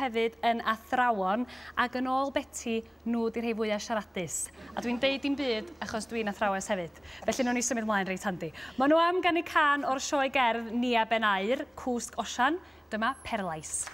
hefyd yn athrawon, ac yn ôl Betty, nhw di'r rhai fwyaf siaradus. A dwi'n deud dim byd achos dwi'n athrawes hefyd. Felly nhw'n ni symud mlaen reit handi. Maen nhw am ganu can o'r sioe gerdd Nia Ben Aur, Cwsg Osian. Dyma Perlais.